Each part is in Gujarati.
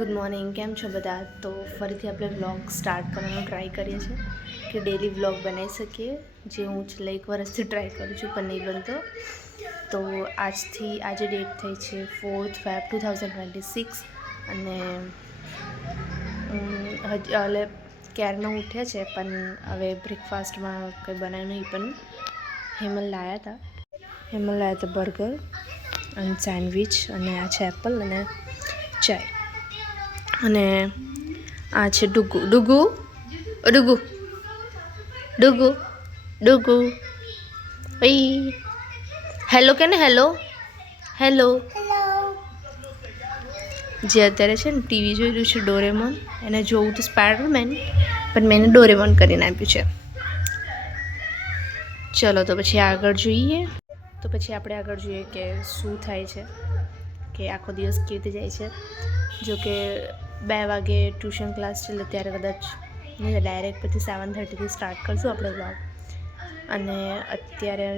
ગુડ મોર્નિંગ, કેમ છો બધા? તો ફરીથી આપણે વ્લોગ સ્ટાર્ટ કરવાનો ટ્રાય કરીએ છીએ કે ડેલી વ્લોગ બનાવી શકીએ, જે હું છેલ્લા 1 વર્ષથી ટ્રાય કરું છું પણ નહીં બનતો. તો આજે ડેટ થઈ છે 4th Feb 2026 અને એટલે ક્યારના ઉઠ્યા છે પણ હવે બ્રેકફાસ્ટમાં કંઈ બનાવ્યું નહીં. પણ હેમલ લાવ્યા હતા બર્ગર અને સેન્ડવિચ અને આ છે એપલ અને ચાય. અને આ છે ડુગુ ડુગુ ડુગુ ડુગુ ડુગુ ભાઈ હેલો કે ને હેલો હેલો. જે અત્યારે છે ને ટીવી જોઈ રહ્યું છે ડોરેમોન. એને જોવું તો સ્પાઈડરમેન પણ મેં એને ડોરેમોન કરીને આપ્યું છે. ચલો તો પછી આગળ જોઈએ કે શું થાય છે, કે આખો દિવસ કેવી રીતે જાય છે. જો કે 2 વાગે ટ્યુશન ક્લાસ છે એટલે ત્યારે કદાચ નહીં, ડાયરેક્ટ પછી 7:30થી સ્ટાર્ટ કરશું આપણે વ્લોગ. અને અત્યારે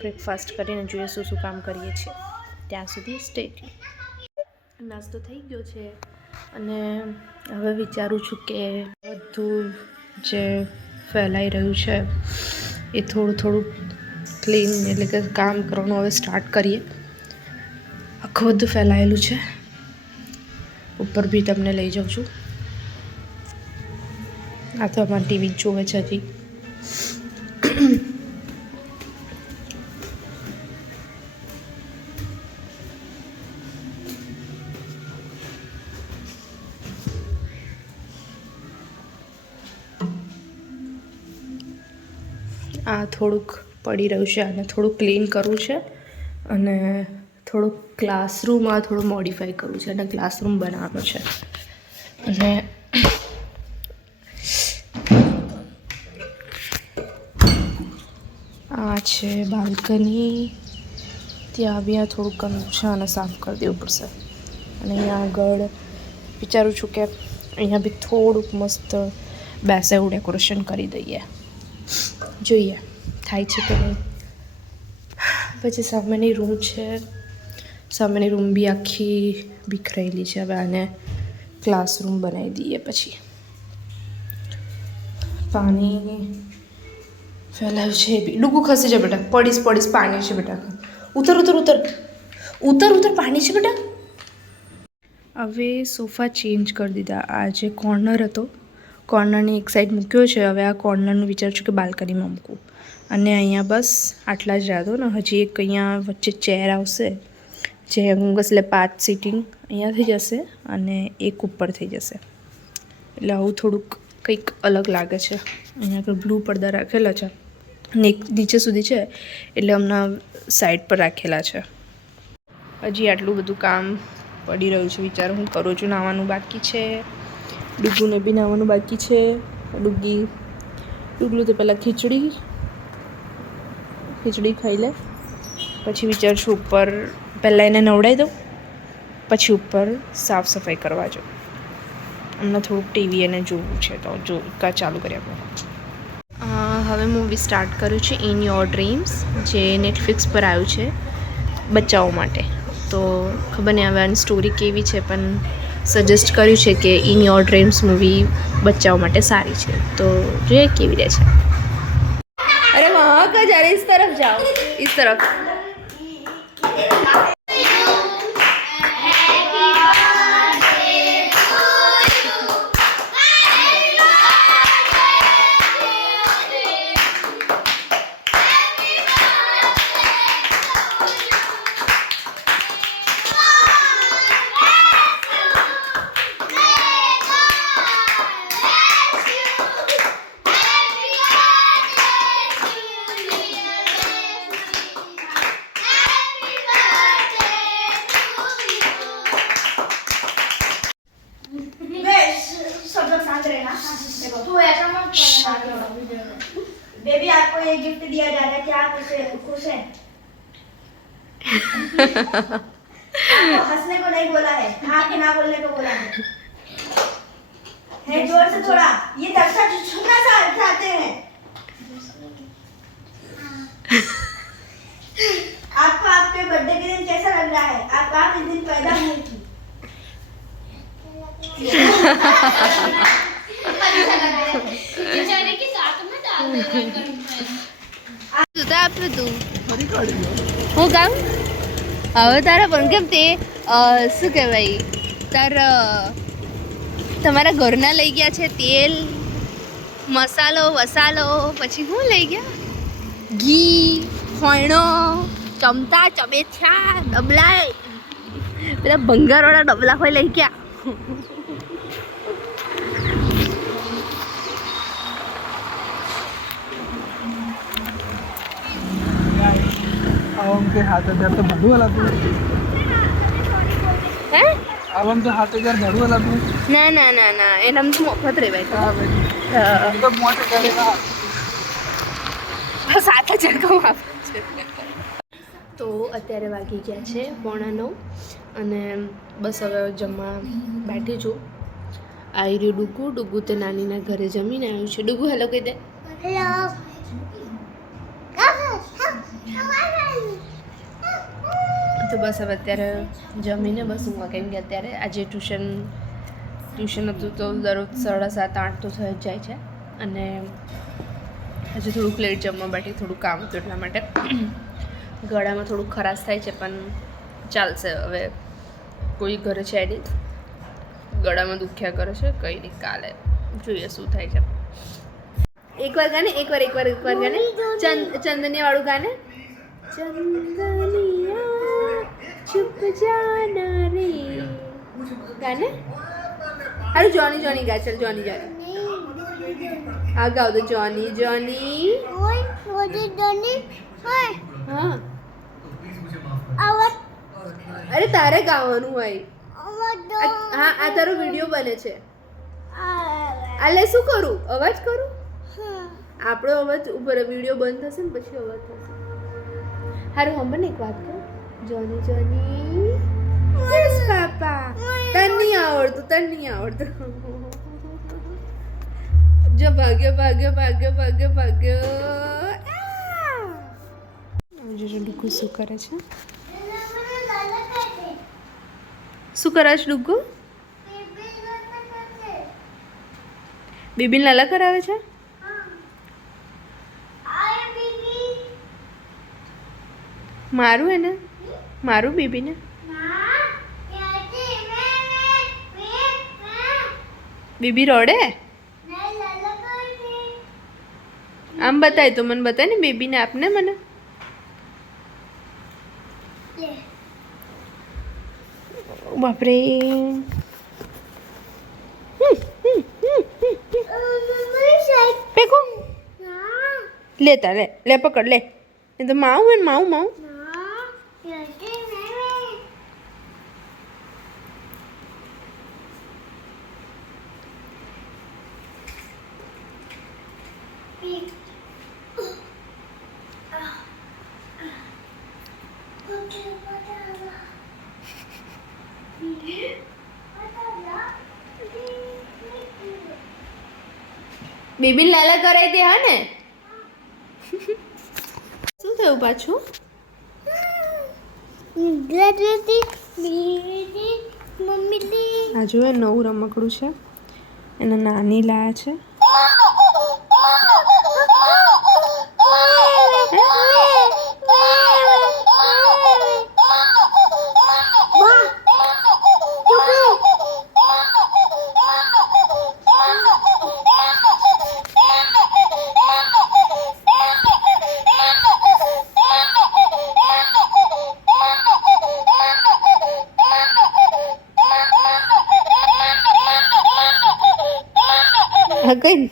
બ્રેકફાસ્ટ કરીને જોઈએ શું કામ કરીએ છીએ. ત્યાં સુધી સ્ટે ટ્યુન. નાસ્તો થઈ ગયો છે અને હવે વિચારું છું કે બધું જે ફેલાઈ રહ્યું છે એ થોડું ક્લીન એટલે કે કામ કરવાનું હવે સ્ટાર્ટ કરીએ. આખું બધું ફેલાયેલું છે. ઉપર બી તમને લઈ જાઉં છું. આ તો અમારી ટીવી જોવે છે હજી. આ થોડુંક પડી રહ્યું છે અને થોડુંક ક્લીન કરવું છે અને થોડુંક ક્લાસરૂમમાં થોડું મોડિફાઈ કરવું છે અને ક્લાસરૂમ બનાવવાનો છે. અને આ છે બાલ્કની. ત્યાં બી આ થોડુંક ગંદુ છે અને સાફ કરી દેવું પડશે. અને અહીંયા આગળ વિચારું છું કે અહીંયા બી થોડુંક મસ્ત બેસે એવું ડેકોરેશન કરી દઈએ. જોઈએ થાય છે કે નહીં. પછી સામેની રૂમ છે. સામેની રૂમ બી આખી બીખરાયેલી છે. હવે આને ક્લાસરૂમ બનાવી દઈએ. પછી પાણી ફેલાયું છે એ બી. ડૂગું ખસી જાય બેટા, પડીશ પાણી છે બેટા. ઉતર પાણી છે બેટા. હવે સોફા ચેન્જ કરી દીધા. આ જે કોર્નર હતો, કોર્નરની એક સાઈડ મૂક્યો છે. હવે આ કોર્નરનું વિચારું છું કે બાલ્કનીમાં મૂકું. અને અહીંયા બસ આટલા જ રાહતો ને. હજી એક અહીંયા વચ્ચે ચેર આવશે જે એટલે 5 સીટિંગ અહીંયા થઈ જશે અને એક ઉપર થઈ જશે. એટલે આવું થોડુંક કંઈક અલગ લાગે છે. અહીંયા આગળ બ્લુ પડદા રાખેલા છે અને એક નીચે સુધી છે એટલે હમણાં સાઈડ પર રાખેલા છે. હજી આટલું બધું કામ પડી રહ્યું છે. વિચારો હું કરું છું. નાહવાનું બાકી છે. ડુગુને બી નાહવાનું બાકી છે. ડુગલું તો પહેલાં ખીચડી ખાઈ લે. પછી વિચાર છું ઉપર પહેલાં એને નવડાવી દઉં, પછી ઉપર સાફ સફાઈ કરવા જાઉં. હમણાં થોડુંક ટીવી એને જોવું છે તો ચાલુ કરી આપો. હવે મૂવી સ્ટાર્ટ કર્યું છે ઇન યોર ડ્રીમ્સ, જે નેટફ્લિક્સ પર આવ્યું છે બચ્ચાઓ માટે. તો ખબર નહીં હવે આની સ્ટોરી કેવી છે, પણ સજેસ્ટ કર્યું છે કે ઇન યોર ડ્રીમ્સ મૂવી બચ્ચાઓ માટે સારી છે. તો જોઈએ કેવી રહે છે. અરે વહાં કા જા રહે, ઇસ તરફ જાઓ, ઇસ તરફ. बेबी आपको ये गिफ्ट दिया जा रहा है, क्या आप इसे खुश हैं? आपको हंसने को नहीं बोला है, हाँ कि ना बोलने को बोला है जोर से थोड़ा. ये दर्शक छूना चाहते हैं. आपको आपके बर्थडे के दिन कैसा लग रहा है? आप इस दिन पैदा हुई थी. આપ્યું તું હું કામ હવે તારા પણ કેમ તે શું કહેવાય તમારા ઘરના લઈ ગયા છે તેલ મસાલો વસાલો પછી શું લઈ ગયા ઘી ખોયણો ચમચા ચબેથા ડબલા પેલા ભંગારવાળા ડબલા હોય લઈ ગયા आवाम के 7,000 तो भड़ू वाला तू હે आवाम तो 7,000 भड़ू वाला तू ના ના ના ના એનામ તો મફત રહેવાય हाँ भाई तो मोटे करेगा 7,000 કમાવે છે તો અત્યારે વાગી ગયા છે 8:45 અને બસ હવે જમવા બેઠી છું આવી રહ્યું ડુગુ તે નાનીના ઘરે જમીને આવ્યું છે ડુગુ હેલો કહી દે તો બસ હવે અત્યારે જમીને બસ હું કેમ કે અત્યારે આજે ટ્યુશન હતું તો દરરોજ 7:30-8 તો થઈ જ જાય છે અને હજુ થોડુંક લેટ જમવા બેઠી થોડું કામ હતું એટલા માટે ગળામાં થોડુંક ખરાશ થાય છે પણ ચાલશે હવે કોઈ ઘરે છે નહીં ગળામાં દુખ્યા કરે છે કંઈ નહીં કાલે જોઈએ શું થાય છે એકવાર ગાને એકવાર ગાને ચંદનિયા વાળું ગાને ચંદનિયા ચુપ જાના રે ગાને અરે જોની ગા ચલ જોની આ ગાવ તો જોની હા અરે તારે ગાવાનું હોય હા આ તારો વિડીયો બને છે આલે શું કરું અવાજ કરું આપણો અવાજ ઉપર વિડીયો બંધ થશે ને પછી અવાજ થશે હારું હંભળ એક વાત કરું જોની યસ પાપા તને નહીં આવડતું જો ભાગ્યો જો ડુગુ શું કરે છે ડુગુ બેબીને લાલા કરાવે છે મારું હે ને મારું બેબીને બેબી રોડે આમ બતાય તો મને બતાય ને બેબીને આપને મને બાપરે પેકો લેતા લે પકડ લે એ તો માવું હે ને માવું બેબી લાલા કરાઈ દે હા ને શું થયું પાછું આ જો નવું રમકડું છે એના નાની લાયા છે કઈ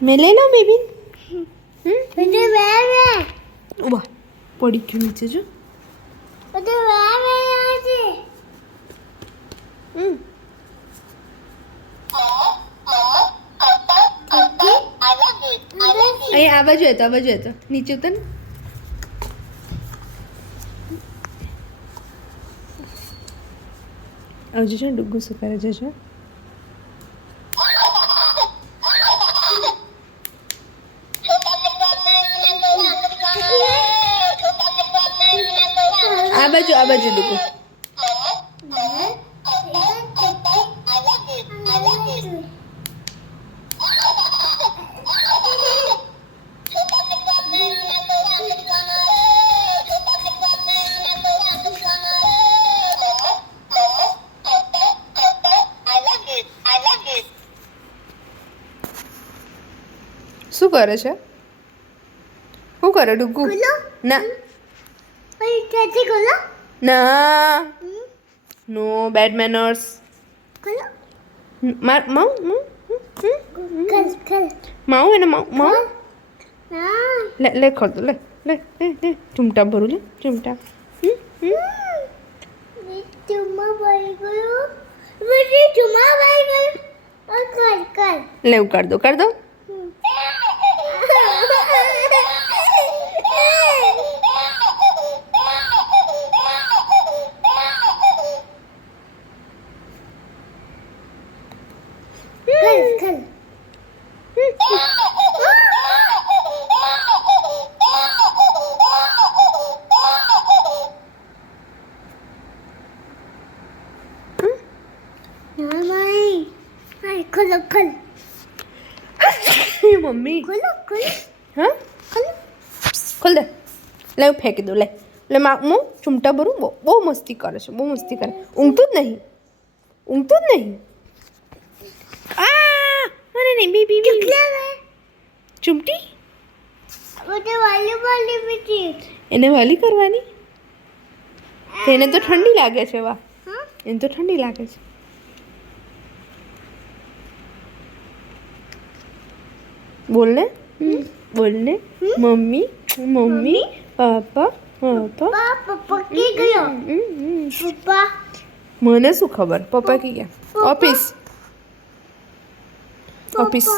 મેં લઈ લો બેબી ઉભા પડી ગયું નીચે જો અહીંયા આ બાજુ હતો નીચે ઉતર ને આવજો છે ડુગ્ગુ શું કરે છે આ બાજુ ડુગ્ગુ કરે છે? શું કરે ડુગુ? ના कैसे खोलो ના નો બેડ મેનર્સ. खोलो માઉ कल માઉ એને માઉ हाँ લે લે ખોલ દો લે લે લે લે ચૂમટા ભરું લે ચૂમટા. चुम्मा भर गयो मुझे चुम्मा भर गयो और कर લે ઉકાળ દો કાઢ દો. कल खोलो खोल મમ્મી खोलो खोलो હા ખોલ દે. લે હું ફેંકી દઉં લે લે હું ચૂમટા ભરું. બહુ મસ્તી કરે છે બહુ મસ્તી કરે. ઊંઘતું જ નહીં ઊંઘતું જ નહીં. આ મને નહીં બી બી બી ચૂમટી मुझे वॉलीबॉल भी चाहिए એને વાલી કરવાની. તેને તો ઠંડી લાગે છે વાહ हाँ એને તો ઠંડી લાગે છે. બોલને બોલને મમ્મી મમ્મી પાપા પાપા. पापा की गयो पापा મને શું ખબર પપ્પા કી ગયા office office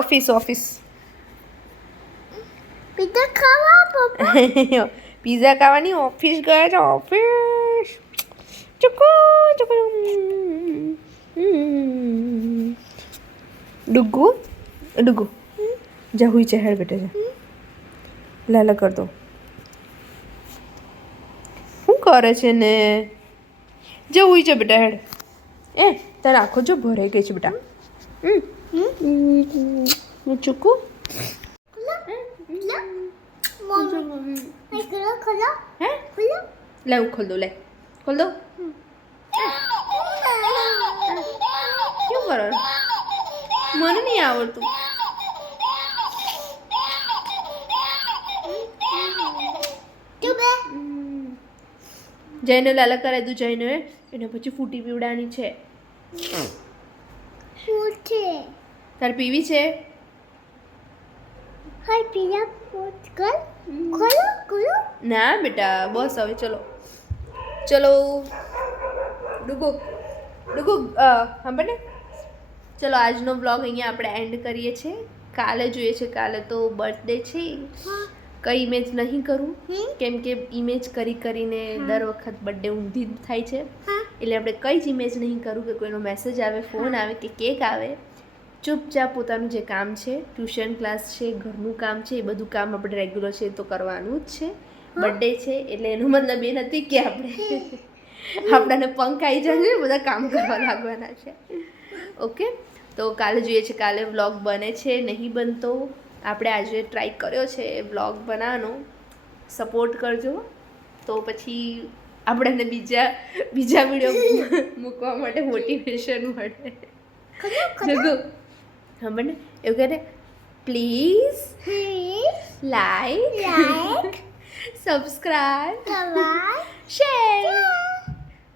office office. Pizza खावा पापा પીઝા ખાવાની ઓફિસ ગયા છે ઓફિસ. ચકો ચકો ડુગુ ડુગુ જા હુઈ છે હેડ બેટા જા લાલા કર દો. શું કરે છે ને જા હુઈ છે બેટા હેડ. એ તારે આંખો જો ભરાઈ ગઈ છે બેટા. ચૂકુ मम्मी खोलो खोलो હે खोलो લે હું ખોલ દો લે ખોલ દો. ક્યું કરો મને નહીં આવડતું. चुबे જઈને લાલા કરાવી દઉં જઈને એને પછી ફૂટી પીવડાની છે. मुझे તારે પીવી છે? हाय पिज्जा पोट कर खोलो खोलो ના બેટા બસ હવે ચલો ચલો ડુગુ ડુગુ સાંભળ ને ચલો આજનો બ્લોગ અહીંયા આપણે એન્ડ કરીએ છીએ. કાલે જોઈએ છે કાલે તો બર્થડે છે. કઈ ઇમેજ નહીં કરું કેમ કે ઇમેજ કરી કરીને દર વખત બર્થડે ઊંધી જ થાય છે. એટલે આપણે કઈ જ ઇમેજ નહીં કરું કે કોઈનો મેસેજ આવે ફોન આવે કે કેક આવે. ચૂપચાપ પોતાનું જે કામ છે ટ્યુશન ક્લાસ છે ઘરનું કામ છે એ બધું કામ આપણે રેગ્યુલર છે તો કરવાનું જ છે. બર્થડે છે એટલે એનો મતલબ એ નથી કે આપણને પંખ આવી જશે બધા કામ કરવા લાગવાના છે. ઓકે તો કાલે જોઈએ છે કાલે વ્લોગ બને છે નહીં બનતો. આપણે આજે ટ્રાય કર્યો છે વ્લોગ બનાવવાનો. સપોર્ટ કરજો તો પછી આપણને બીજા વિડીયો મૂકવા માટે મોટિવેશન મળે. જગો સાંભળ ને એવું કહે ને પ્લીઝ લાઈક સબસ્ક્રાઈબ दवाई શેર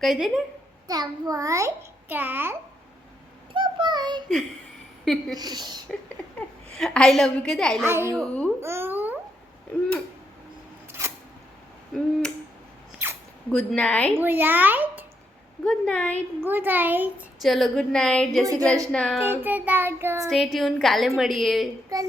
કહી દે ને. दवाई कर दवाई આઈ લવ યુ કહી દે I love you. Good night good good night good night ચલો ગુડ નાઇટ જય Shri Krishna. Good night. Stay tune કાલે મળીએ. कल